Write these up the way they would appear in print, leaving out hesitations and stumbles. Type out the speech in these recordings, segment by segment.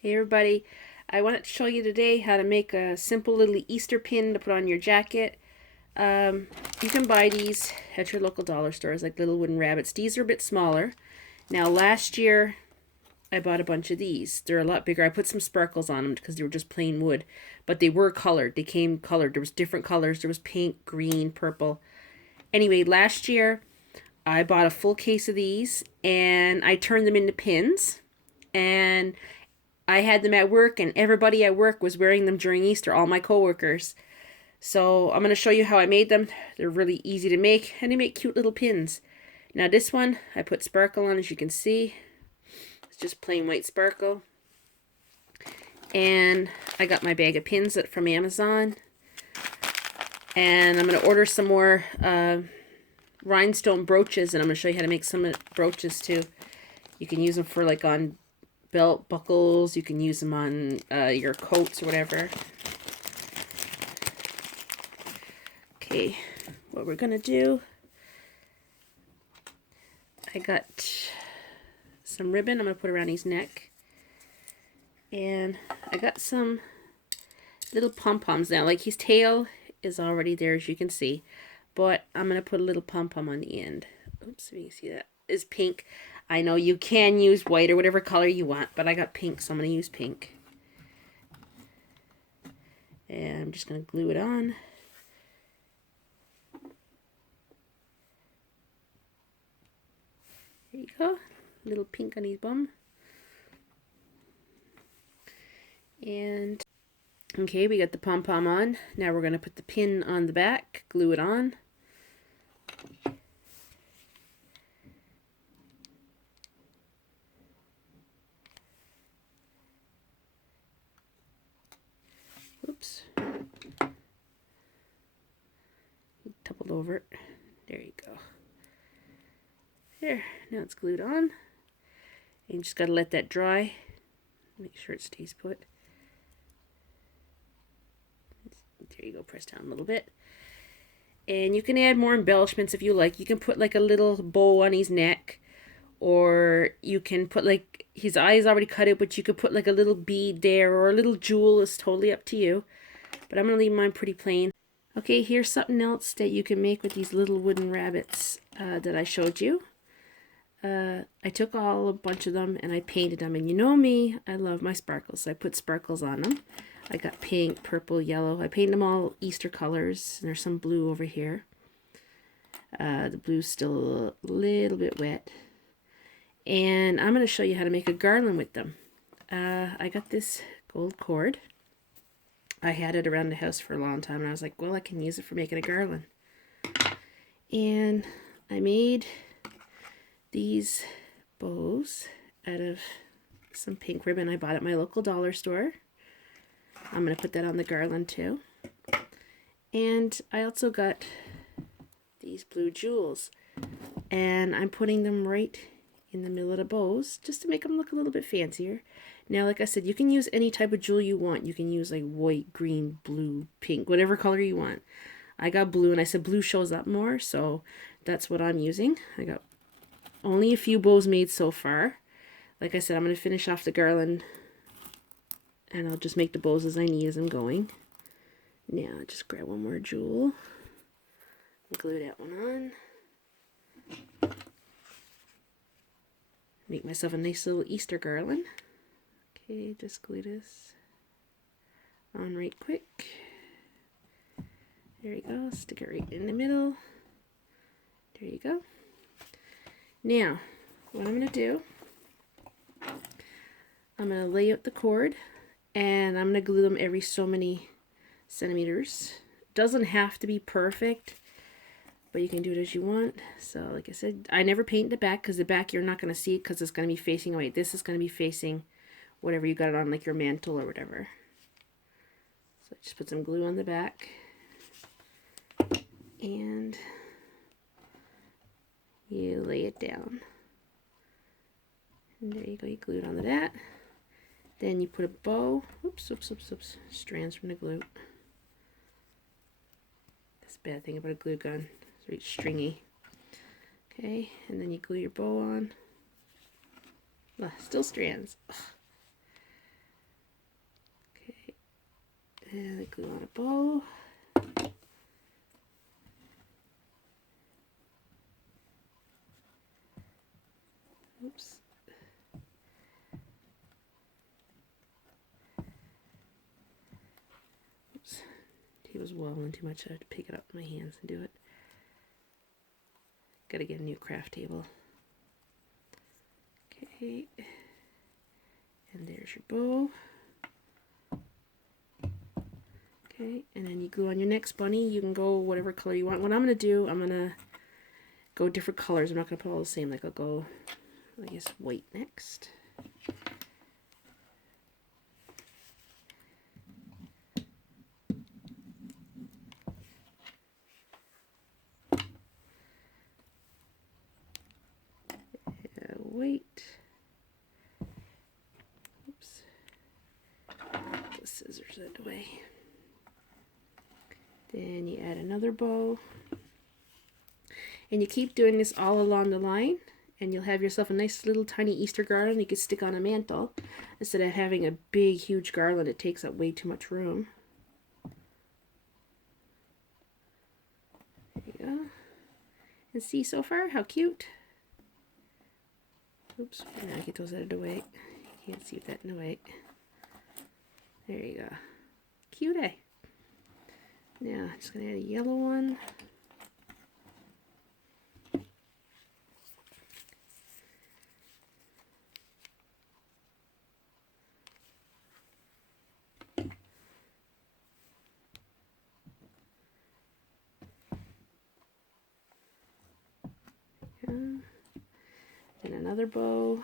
Hey everybody, I wanted to show you today how to make a simple little Easter pin to put on your jacket. You can buy these at your local dollar stores, like little wooden rabbits. These are a bit smaller. Now last year I bought a bunch of these. They're a lot bigger. I put some sparkles on them because they were just plain wood, but they were colored. They came colored. There was different colors. There was pink, green, purple. Anyway, last year I bought a full case of these and I turned them into pins. And I had them at work, and everybody at work was wearing them during Easter, all my coworkers. So I'm going to show you how I made them. They're really easy to make, and they make cute little pins. Now this one, I put sparkle on, as you can see. It's just plain white sparkle. And I got my bag of pins from Amazon. And I'm going to order some more rhinestone brooches, and I'm going to show you how to make some brooches too. You can use them for like on belt buckles. You can use them on your coats or whatever. Okay, what we're gonna do, I got some ribbon I'm gonna put around his neck, and I got some little pom-poms. Now, like, his tail is already there, as you can see, but I'm gonna put a little pom-pom on the end. Oops, so you can see that is pink. I know you can use white or whatever color you want, but I got pink, so I'm going to use pink. And I'm just going to glue it on. There you go. A little pink on his bum. And, okay, we got the pom-pom on. Now we're going to put the pin on the back, glue it on. Oops. Toppled over it. There you go. There. Now it's glued on. And you just got to let that dry. Make sure it stays put. There you go. Press down a little bit. And you can add more embellishments if you like. You can put like a little bow on his neck. Or you can put like, his eye is already cut out, but you could put like a little bead there or a little jewel. Is totally up to you. But I'm going to leave mine pretty plain. Okay, here's something else that you can make with these little wooden rabbits that I showed you. I took a bunch of them and I painted them. And you know me, I love my sparkles. So I put sparkles on them. I got pink, purple, yellow. I painted them all Easter colors. And there's some blue over here. The blue's still a little bit wet. And I'm going to show you how to make a garland with them. I got this gold cord. I had it around the house for a long time, and I was like, well, I can use it for making a garland. And I made these bows out of some pink ribbon I bought at my local dollar store. I'm going to put that on the garland too. And I also got these blue jewels, and I'm putting them right in the middle of the bows just to make them look a little bit fancier. Now, like I said, you can use any type of jewel you want. You can use like white, green, blue, pink, whatever color you want. I got blue, and I said blue shows up more, so that's what I'm using. I got only a few bows made so far. Like I said, I'm going to finish off the garland, and I'll just make the bows as I need as I'm going. Now, just grab one more jewel. Glue that one on. Make myself a nice little Easter garland. Okay, just glue this on right quick. There you go. Stick it right in the middle. There you go. Now, what I'm going to do, I'm going to lay out the cord, and I'm going to glue them every so many centimeters. Doesn't have to be perfect, but you can do it as you want. So, like I said, I never paint the back, because the back you're not going to see it because it's going to be facing away. This is going to be facing whatever you got it on, like your mantle or whatever. So just put some glue on the back, and you lay it down. And there you go, you glue it onto that. Then you put a bow. Oops, strands from the glue. That's the bad thing about a glue gun. It's very stringy. Okay, and then you glue your bow on. Still strands. Ugh. And I glue on a bow. Oops. Oops. He was wobbling too much. I had to pick it up with my hands and do it. Gotta get a new craft table. Okay. And there's your bow. Okay, and then you glue on your next bunny. You can go whatever color you want. What I'm going to do, I'm going to go different colors. I'm not going to put all the same. Like I'll go, I guess, white next. White. Oops. Put the scissors out of the way. Then you add another bow. And you keep doing this all along the line, and you'll have yourself a nice little tiny Easter garland you could stick on a mantle. Instead of having a big, huge garland, it takes up way too much room. There you go. And see so far how cute? Oops, now get those out of the way. You can't see that in the way. There you go. Cute, eh? Now, I'm just going to add a yellow one. And another bow.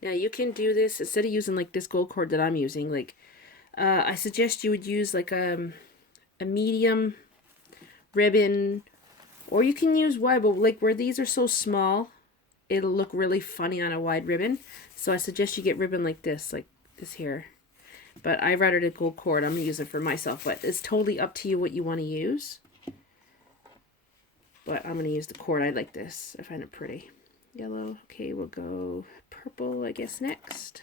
Now you can do this instead of using like this gold cord that I'm using. Like, I suggest you would use like a medium ribbon, or you can use wide. But like where these are so small, it'll look really funny on a wide ribbon. So I suggest you get ribbon like this here. But I rather the gold cord. I'm gonna use it for myself. But it's totally up to you what you want to use. But I'm gonna use the cord. I like this. I find it pretty. Yellow. Okay, we'll go purple, I guess, next.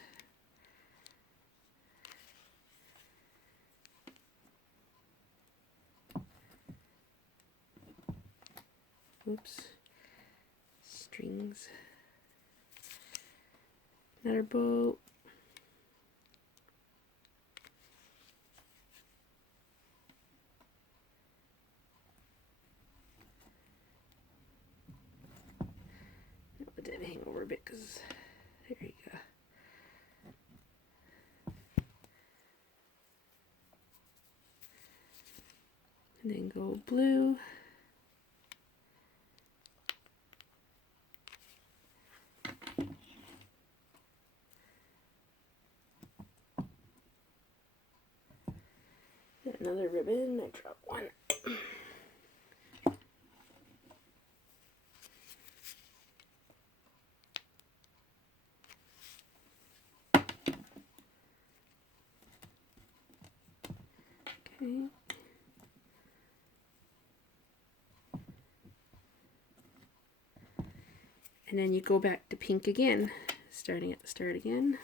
Oops. Strings. Another bow. Let that hang over a bit because there you go. And then go blue. Another ribbon. I dropped one. Okay. And then you go back to pink again, starting at the start again.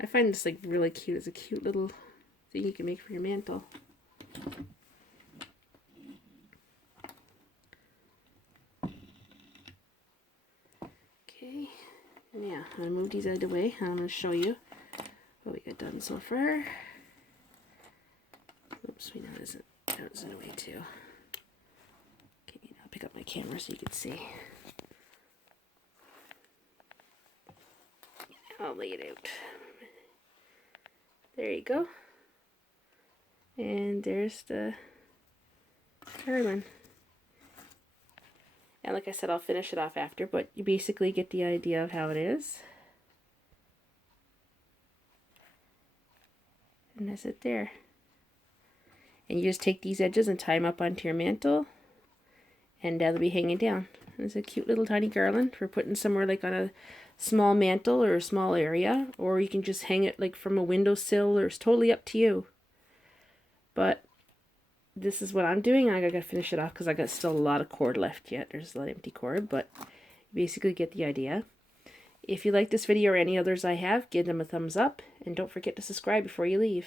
I find this like really cute. It's a cute little thing you can make for your mantle. Okay, now I'm gonna move these out of the way. I'm gonna show you what we got done so far. Oops, we know that was in the way too. Okay, I'll pick up my camera so you can see. I'll lay it out. There you go. And there's the garland. And like I said, I'll finish it off after, but you basically get the idea of how it is. And that's it there. And you just take these edges and tie them up onto your mantle, and they'll be hanging down. It's a cute little tiny garland for putting somewhere like on a small mantle or a small area, or you can just hang it like from a windowsill, or it's totally up to you. this is what I'm doing. I gotta finish it off because I got still a lot of cord left yet. There's a lot of empty cord, but you basically get the idea. If you like this video or any others I have, give them a thumbs up, and don't forget to subscribe before you leave.